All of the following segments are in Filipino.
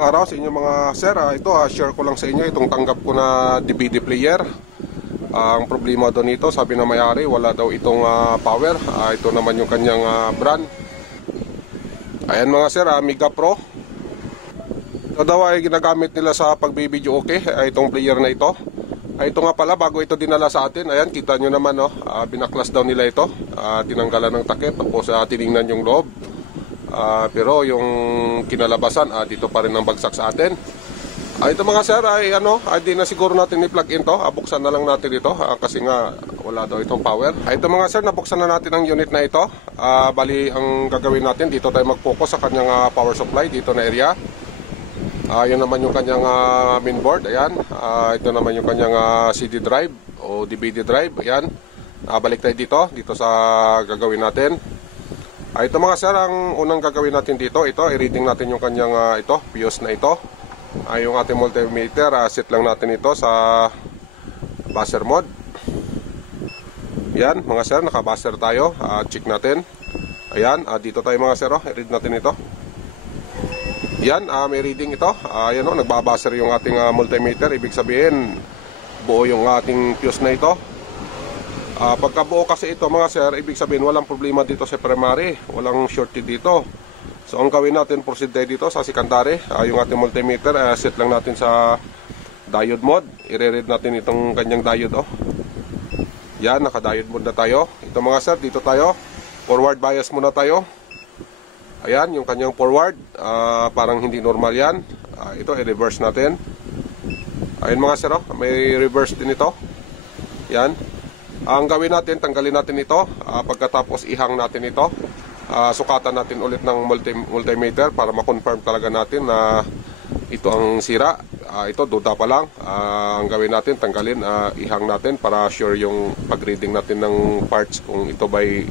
Araw sa inyo mga sir, ito share ko lang sa inyo itong tanggap ko na DVD player. Ang problema doon nito, sabi na may-ari, wala daw itong power. Ito naman yung kanyang brand. Ayan mga sir, Amiga Pro. Ito daw ay ginagamit nila sa pagbibideo okay, itong player na ito. Ito nga pala, bago ito dinala sa atin, ayan, kita nyo naman, no, binaklas daw nila ito. Tinanggalan ng takip, tapos tinignan yung loob. Pero yung kinalabasan, dito pa rin ang bagsak sa atin. Ito mga sir, ay di na siguro natin i-plug in to. Buksan na lang natin ito kasi nga wala daw itong power. Ito mga sir, nabuksan na natin ang unit na ito. Bali, ang gagawin natin, dito tayo mag-focus sa kanyang power supply, dito na area. Yan naman yung kanyang mainboard, ayan. Ito naman yung kanyang CD drive o DVD drive, ayan. Balik tayo dito sa gagawin natin. Ito mga sir, ang unang gagawin natin dito, i-reading natin yung kanyang fuse na ito. Yung ating multimeter, set lang natin ito sa buzzer mode. Yan mga sir, naka-buzzer tayo. Check natin. Ayan, dito tayo mga sir, i-read natin ito. Yan, may reading ito. Ayan nagbabuzzer yung ating multimeter. Ibig sabihin, buo yung ating fuse na ito. Pagkabuo kasi ito mga sir, ibig sabihin walang problema dito sa primary, walang shorty dito. So ang gawin natin, proceed tayo dito sa secondary. Yung ating multimeter, set lang natin sa diode mode. I-read natin itong kanyang diode. Yan, naka-diode mode na tayo. Ito mga sir, dito tayo. Forward bias muna tayo. Ayan, yung kanyang forward, parang hindi normal yan. Ito, i-reverse natin. Ayan mga sir, may reverse din ito. Yan. Ang gawin natin, tanggalin natin ito. Pagkatapos ihang natin ito. Sukatan natin ulit ng multimeter para ma-confirm talaga natin na ito ang sira. Ito, duda pa lang. Ang gawin natin, tanggalin, ihang natin para sure yung pag-reading natin ng parts kung ito ba'y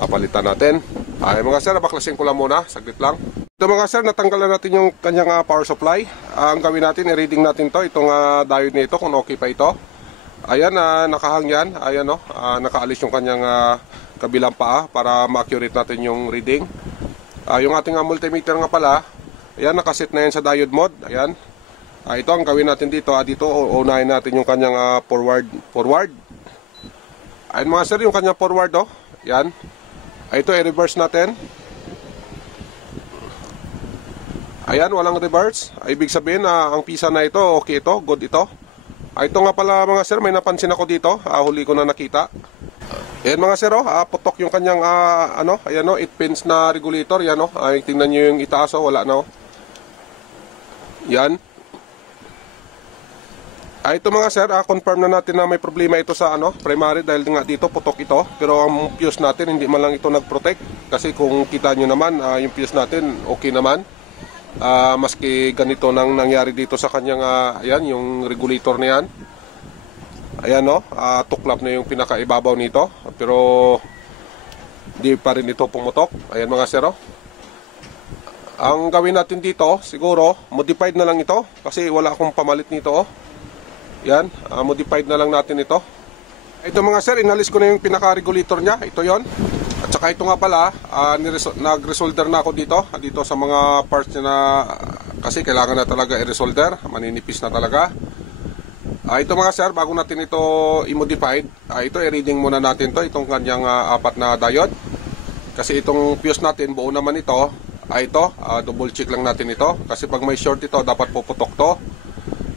papalitan natin. Mga sir, baklasin ko lang muna, saglit lang. Ito mga sir, natanggalan natin yung kanyang power supply. Ang gawin natin, i-reading natin to, itong diode na ito, kung okay pa ito. Ayan, nakahang yan. Ayan, nakaalis yung kanyang kabilang paa para ma-accurate natin yung reading. Yung ating multimeter nga pala, ayan, nakaset na yan sa diode mode. Ayan. Ito ang gawin natin dito. Dito, unahin natin yung kanyang forward. Ayan mga sir, yung kanyang forward, Ayan. Ito, i-reverse natin. Ayan, walang reverse. Ibig sabihin, ang pisa na ito, okay ito, good ito. Ito nga pala mga sir, may napansin ako dito. Huli ko na nakita. Ayan mga sir, putok yung kanyang ayan 8 pins na regulator. Yan tingnan nyo yung itaas, wala na Yan. Ito mga sir, confirm na natin na may problema ito sa primary dahil nga dito putok ito. Pero ang fuse natin hindi man lang ito nag-protect. Kasi kung kita nyo naman, yung fuse natin okay naman. Maski ganito nang nangyari dito sa kanyang ayan, yung regulator na yan. Ayan tuklap na yung pinakaibabaw nito. Pero di pa rin ito pumutok. Ayan mga sir. Ang gawin natin dito, siguro modified na lang ito. Kasi wala akong pamalit nito Yan, modified na lang natin ito. Ito mga sir, inalis ko na yung pinaka-regulator nya. Ito yon. At saka ito nga pala, nag-resolder na ako dito sa mga parts na kasi kailangan na talaga i-resolder, maninipis na talaga. Ito mga sir, bago natin ito i-modified, ito i-reading muna natin itong kanyang 4 na diode. Kasi itong fuse natin, buo naman ito. Ito, double check lang natin ito. Kasi pag may short ito, dapat puputok to.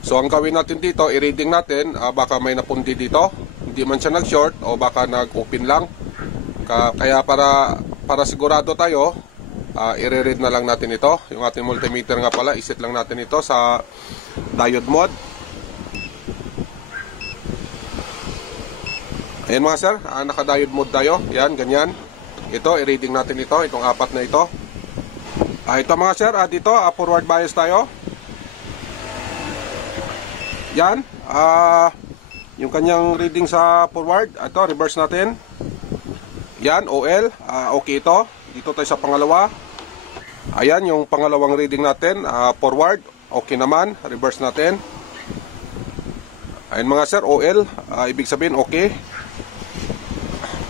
So ang gawin natin dito, i-reading natin, baka may napundi dito. Hindi man siya nag-short o baka nag-open lang. Kaya para sigurado tayo, i-read na lang natin ito. Yung ating multimeter nga pala, iset lang natin ito sa diode mode. Ayan mga sir, naka-diode mode tayo. Yan, ganyan. Ito, i-reading natin ito, itong 4 na ito. Ito mga sir, dito, forward bias tayo. Yan, yung kanyang reading sa forward. Ito, reverse natin. Yan, OL, okay ito. Dito tayo sa pangalawa. Ayan, yung pangalawang reading natin, forward, okay naman. Reverse natin. Ayan mga sir, OL, ibig sabihin okay.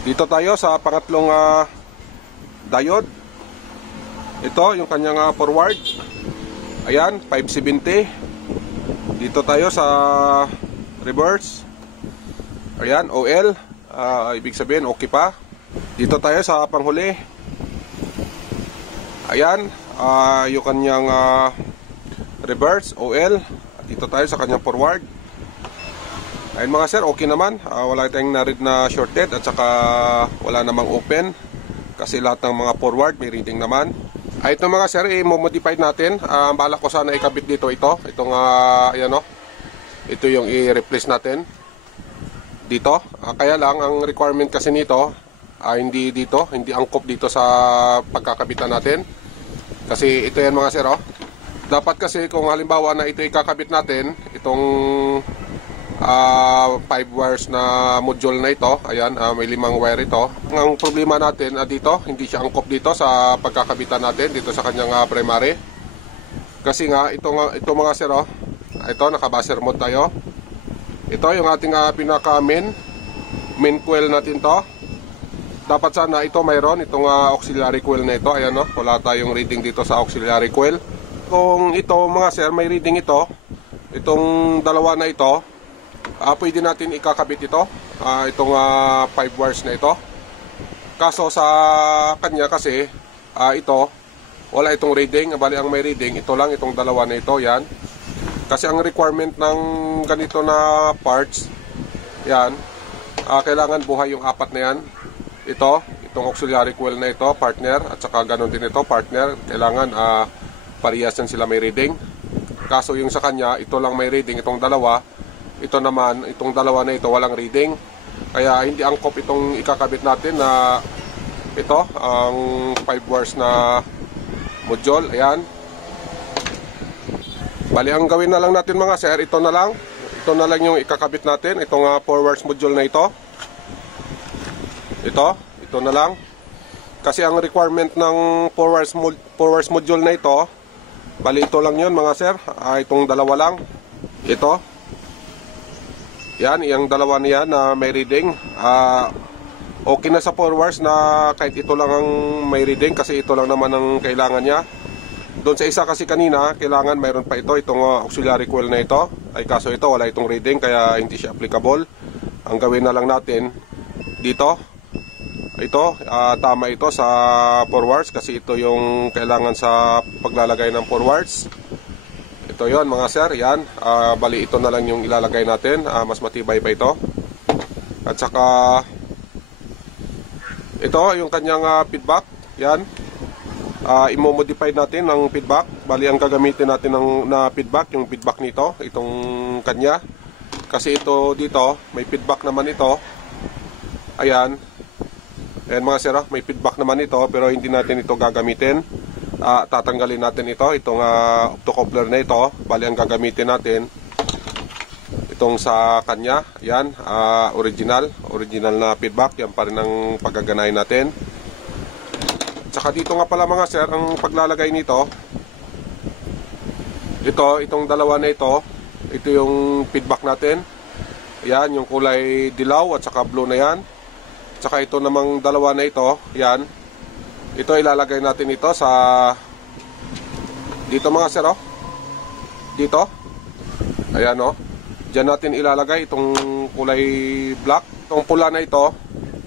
Dito tayo sa pangatlong diode. Ito, yung kanyang forward. Ayan, 570. Dito tayo sa reverse. Ayan, OL. Ibig sabihin, okay pa. Dito tayo sa panghuli. Ayan, yung kanyang reverse, OL. Dito tayo sa kanyang forward. Ayan mga sir, okay naman. Wala tayong narid na shorted at saka wala namang open. Kasi lahat ng mga forward may reading naman. Ito mga sir, i-modify natin. Balak ko sana ikabit dito ito. Itong, ayan o. Ito yung i-replace natin. Dito. Kaya lang, ang requirement kasi nito, hindi dito. Hindi angkop dito sa pagkakabitan natin. Kasi ito yan mga sir o. Dapat kasi kung halimbawa na ito ikakabit natin, itong 5 wires na module na ito, ayan, may 5 wire ito. Ang problema natin dito, hindi siya angkop dito sa pagkakabitan natin dito sa kanyang primary. Kasi nga ito mga sir, ito naka-buzzer mode tayo. Ito yung ating pinaka main coil natin to. Dapat sana ito mayroon itong auxiliary coil na ito. Ayan wala tayong reading dito sa auxiliary coil. Kung ito mga sir may reading ito, itong dalawa na ito, pwede natin ikakabit ito, itong 5 wires na ito. Kaso sa kanya kasi ito wala itong reading. Bali ang may reading ito lang, itong dalawa na ito. Yan. Kasi ang requirement ng ganito na parts, yan, kailangan buhay yung 4 na yan. Itong auxiliary coil na ito, partner, at saka ganon din ito, partner. Kailangan parehas yan sila may reading. Kaso yung sa kanya, ito lang may reading, itong dalawa. Ito naman, itong dalawa na ito walang reading. Kaya hindi angkop itong ikakabit natin na ito, ang 5 wires na module. Ayan. Bali, ang gawin na lang natin mga sir, ito na lang. Ito na lang yung ikakabit natin, itong 4 wires module na ito. Ito na lang. Kasi ang requirement ng 4 wires module na ito, bali ito lang yun mga sir. Itong dalawa lang. Ito. Yan, yung dalawa niya na may reading. Okay na sa 4 wires na kahit ito lang ang may reading kasi ito lang naman ang kailangan niya. Doon sa isa kasi kanina, kailangan mayroon pa ito, itong auxiliary coil na ito. Ay kaso ito, wala itong reading kaya hindi siya applicable. Ang gawin na lang natin dito, ito, tama ito sa 4 wires kasi ito yung kailangan sa paglalagay ng 4 wires. Ito yon mga sir, yan. Bali ito na lang yung ilalagay natin, mas matibay pa ito. At saka ito yung kanyang feedback, yan. I-modify natin ang feedback. Bali ang gagamitin natin na feedback, yung feedback nito, itong kanya. Kasi ito dito, may feedback naman ito. Ayan. Ayan mga sir, may feedback naman ito pero hindi natin ito gagamitin. Tatanggalin natin ito, itong optocoupler na ito. Bali ang gagamitin natin itong sa kanya. Yan, original na feedback. Yan pa rin ang paggaganahin natin. Tsaka dito nga pala mga sir, ang paglalagay nito, itong dalawa na ito yung feedback natin. Yan, yung kulay dilaw at saka blue na yan. Tsaka ito namang dalawa na ito, yan. Ito ilalagay natin ito sa dito mga sir, dito. Ayan Diyan natin ilalagay itong kulay black. Itong pula na ito,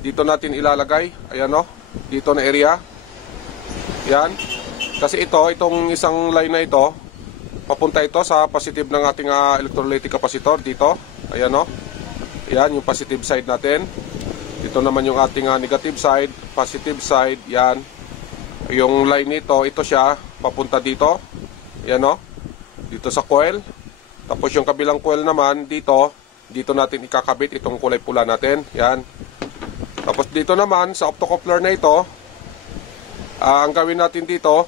dito natin ilalagay. Ayan dito na area. Yan. Kasi itong isang line na ito, papunta ito sa positive ng ating electrolytic capacitor dito. Ayan Yan yung positive side natin. Ito naman yung ating negative side, positive side, yan. Yung line nito, ito siya, papunta dito. Yan dito sa coil. Tapos yung kabilang coil naman, dito natin ikakabit itong kulay pula natin. Yan. Tapos dito naman, sa optocoupler na ito, ang gawin natin dito,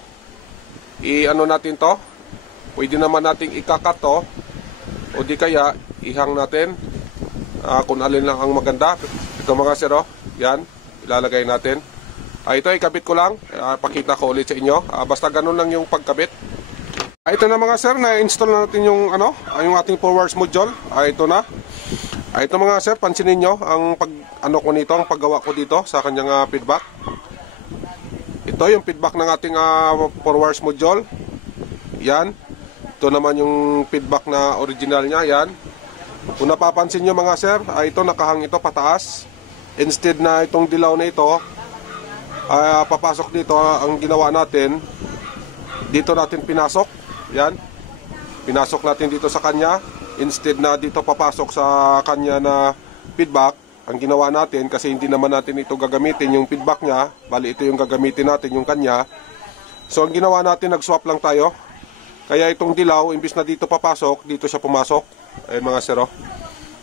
i-ano natin to. Pwede naman nating ikakat to. O di kaya, ihang natin. Kung alin lang ang maganda. Ito mga sir, yan, ilalagay natin. Ito ikabit ko lang, pakita ko ulit sa inyo. Basta ganun lang yung pagkabit. Ito na mga sir, na-install na natin yung yung ating 4 wires module. Ito na. Ito mga sir, pansinin nyo ang ko nito, ang paggawa ko dito sa kanyang feedback. Ito yung feedback ng ating 4 wires module. Yan. Ito naman yung feedback na original niya. Yan. Kung napapansin nyo mga sir, ito nakahang ito pataas. Instead na itong dilaw na ito papasok dito, ang ginawa natin, dito natin pinasok. Yan. Pinasok natin dito sa kanya. Instead na dito papasok sa kanya na feedback, ang ginawa natin, kasi hindi naman natin ito gagamitin yung feedback niya, bali ito yung gagamitin natin yung kanya. So ang ginawa natin, nag-swap lang tayo. Kaya itong dilaw, imbis na dito papasok, dito siya pumasok. Ayan mga sir, oh.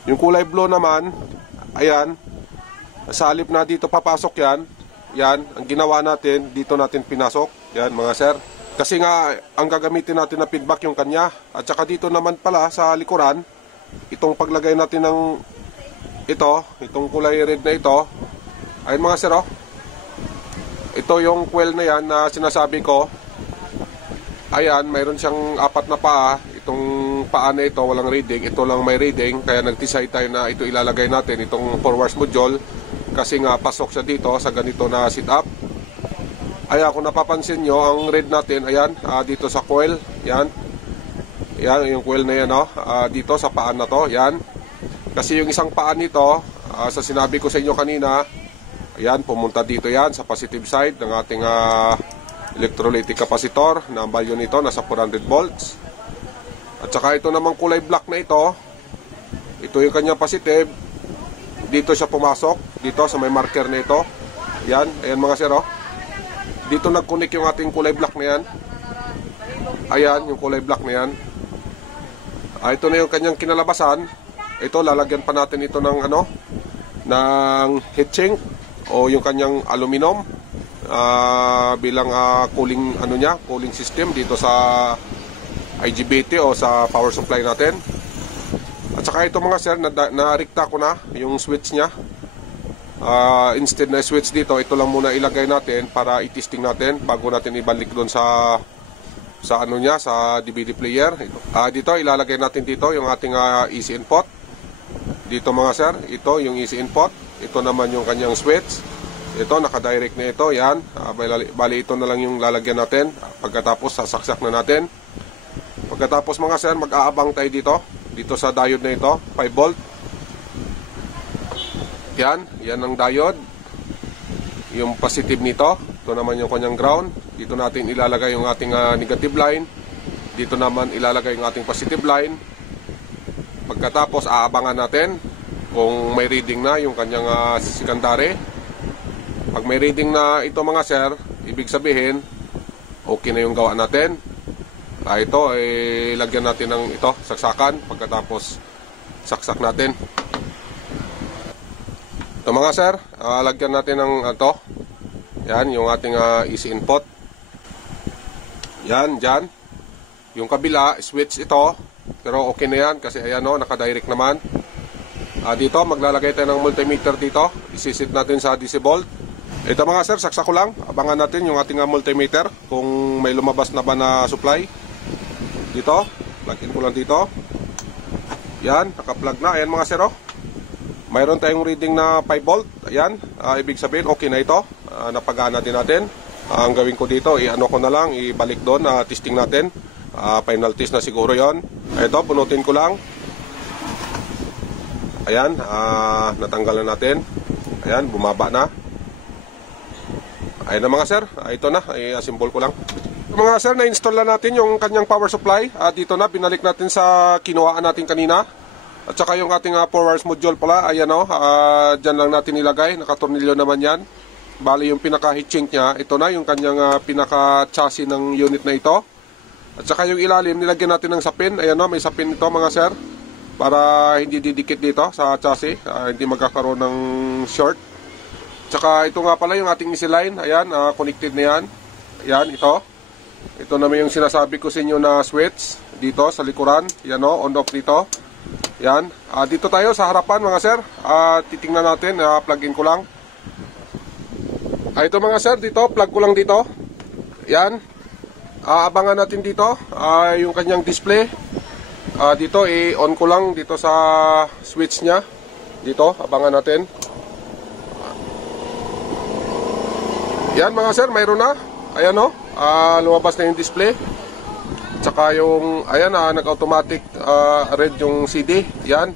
Yung kulay blue naman, ayan, sa halip na dito papasok yan, yan, ang ginawa natin, dito natin pinasok. Yan mga sir. Kasi nga, ang gagamitin natin na feedback yung kanya. At saka dito naman pala sa likuran, itong paglagay natin ng itong kulay red na ito, ayun mga sir, oh. Ito yung coil na yan na sinasabi ko. Ayan, mayroon siyang 4 na paa. Itong paa na ito, walang reading. Ito lang may reading. Kaya nag-decide tayo na ito ilalagay natin, itong forwards module. Kasi nga, pasok siya dito sa ganito na setup. Ayan, kung napapansin nyo, ang red natin, ayan, dito sa coil. Yan. Yan, yung coil na yan, oh. Dito sa paan na to. Yan. Kasi yung isang paan nito, sa sinabi ko sa inyo kanina, ayan, pumunta dito yan sa positive side ng ating electrolytic capacitor na ang value nito nasa 400 volts. At saka ito namang kulay black na ito yung kanyang positive. Dito siya pumasok, dito sa may marker na ito. Yan, ayan mga sir, oh. Dito nag-connect yung ating kulay black na yan. Ayan, yung kulay black na yan. Ito na yung kanyang kinalabasan. Ito, lalagyan pa natin ito ng ng heat sink o yung kanyang aluminum bilang cooling cooling system dito sa IGBT o sa power supply natin. At saka ito mga sir, na-rikta ko na yung switch nya. Instead na switch dito, ito lang muna ilagay natin para i-testing natin bago natin ibalik doon sa sa DVD player. Dito ilalagay natin dito yung ating easy input. Dito mga sir, ito yung easy input. Ito naman yung kanyang switch. Ito, naka-direct na ito. Yan. Bali, ito na lang yung lalagyan natin. Pagkatapos, sasaksak na natin. Pagkatapos mga sir, mag-aabang tayo dito. Dito sa diode na ito. 5 volt. Yan. Yan ang diode. Yung positive nito. Ito naman yung kanyang ground. Dito natin ilalagay yung ating negative line. Dito naman ilalagay yung ating positive line. Pagkatapos, aabangan natin kung may reading na yung kanyang secondary. Pag may reading na ito mga sir, ibig sabihin okay na yung gawa natin. Ito lagyan natin ng saksakan. Pagkatapos saksak natin. Ito mga sir, lagyan natin ng yan yung ating easy input. Yan, dyan. Yung kabila, switch ito. Pero okay na yan kasi ayan naka-direct naman. Dito, maglalagay tayo ng multimeter dito. Isisit natin sa DC volt. Ito mga sir, saksak ko lang. Abangan natin yung ating multimeter kung may lumabas na ba na supply. Dito, plug in ko lang dito. Yan, naka-plug na. Ayan mga sir, mayroon tayong reading na 5 volt. Ayan, ibig sabihin okay na ito. Napagana din natin. Ang gawin ko dito, ko na lang, ibalik doon, testing natin. Final test na siguro yon. Ito, bunutin ko lang. Ayan, natanggal na natin. Ayan, bumaba na. Ayan na mga sir, ito na, i-assemble ko lang. Mga sir, na-install na natin yung kanyang power supply. Dito na, binalik natin sa kinuhaan natin kanina. At saka yung ating forwards module pala, ayan dyan lang natin ilagay, nakatornilyo naman yan. Bali yung pinaka-heat sink nya, ito na yung kanyang pinaka-chassis ng unit na ito. At saka yung ilalim, nilagyan natin ng sapin. Ayan may sapin ito mga sir. Para hindi didikit dito sa chassis, hindi magkakaroon ng short. Tsaka ito nga pala yung ating easy line. Ayan, connected na yan. Ayan, ito. Ito naman yung sinasabi ko sa inyo na switch. Dito sa likuran. Ayan on off dito. Ayan. Dito tayo sa harapan mga sir. Titingnan natin. Plug in ko lang. Ito mga sir, dito. Plug ko lang dito. Ayan. Abangan natin dito. Yung kanyang display. Dito on ko lang dito sa switch nya. Dito, abangan natin. Yan mga sir, mayroon na. Ayan lumabas na yung display. Tsaka saka yung, ayan, nag-automatic read yung CD. Yan.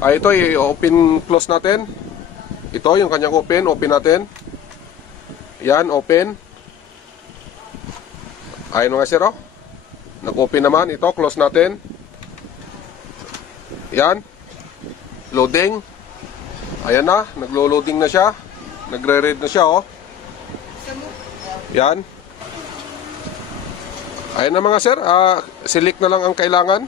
Ito, i-open, close natin. Ito, yung kanyang open natin. Yan, open. Ayan mga sir, oh. Nag-open naman. Ito, close natin. Yan. Loading. Ayan na, naglo-loading na siya. Nagre-read na siya, oh. Yan. Ayan na mga sir, select na lang ang kailangan.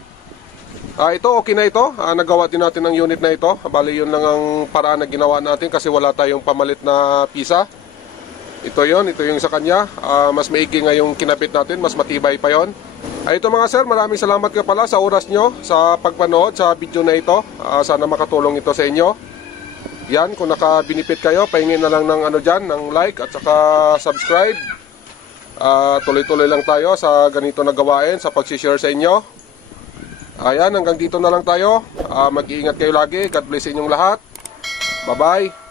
Ito, okay na ito. Nagawa din natin ang unit na ito. Bali, yun lang ang paraan na ginawa natin kasi wala tayong pamalit na pisa. Ito yung sa kanya. Mas maigi nga yung kinapit natin, mas matibay pa yon. Ito mga sir, maraming salamat ka pala sa oras nyo, sa pagpanood sa video na ito. Sana makatulong ito sa inyo. Yan, kung naka-benefit kayo, pahingin na lang ng dyan, ng like at saka subscribe. Tuloy-tuloy lang tayo sa ganito na gawain, sa pag-share sa inyo. Ayan, hanggang dito na lang tayo. Mag-iingat kayo lagi. God bless inyong lahat. Bye-bye.